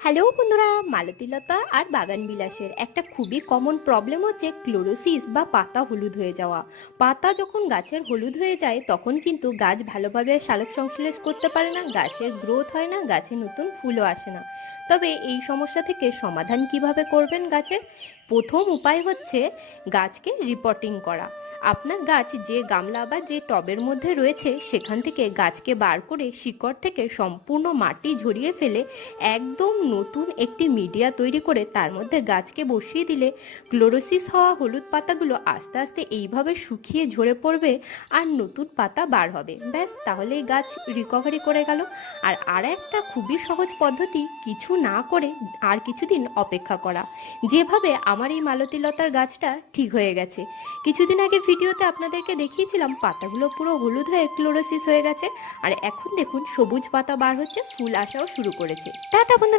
Hello বন্ধুরা মালতীলতা আর বাগান বিলাসের একটা খুবই কমন প্রবলেম হচ্ছে ক্লোরোসিস বা পাতা হলুদ হয়ে যাওয়া। পাতা যখন গাছের হলুদ হয়ে যায়, তখন কিন্তু গাছ ভালোভাবে সালোক সংশ্লেষ করতে পারে না, গাছের গ্রোথ হয় না, গাছে নতুন ফুলও আসে না। তবে এই সমস্যা থেকে সমাধান কীভাবে করবেন গাছের? প্রথম উপায় হচ্ছে গাছকে রিপোর্টিং করা। আপনার গাছ যে গামলা বা যে টবের মধ্যে রয়েছে, সেখান থেকে গাছকে বার করে শিকড় থেকে সম্পূর্ণ মাটি ঝরিয়ে ফেলে একদম নতুন একটি মিডিয়া তৈরি করে তার মধ্যে গাছকে বসিয়ে দিলে ক্লোরোসিস হওয়া হলুদ পাতাগুলো আস্তে আস্তে এইভাবে শুকিয়ে ঝরে পড়বে আর নতুন পাতা বার হবে। ব্যাস তাহলেই গাছ রিকভারি করে গেল। আর আর একটা খুবই সহজ পদ্ধতি, কিছু না করে আর কিছুদিন অপেক্ষা করা। যেভাবে আমার এই মালতীলতার গাছটা ঠিক হয়ে গেছে। কিছুদিন আগে ভিডিওতে আপনাদেরকে দেখিয়েছিলাম, পাতাগুলো পুরো হলুদ হয়ে ক্লোরোসিস হয়ে গেছে। আর এখন দেখুন, সবুজ পাতা বার হচ্ছে, ফুল আসাও শুরু করেছে। টাটা বন্ধুরা!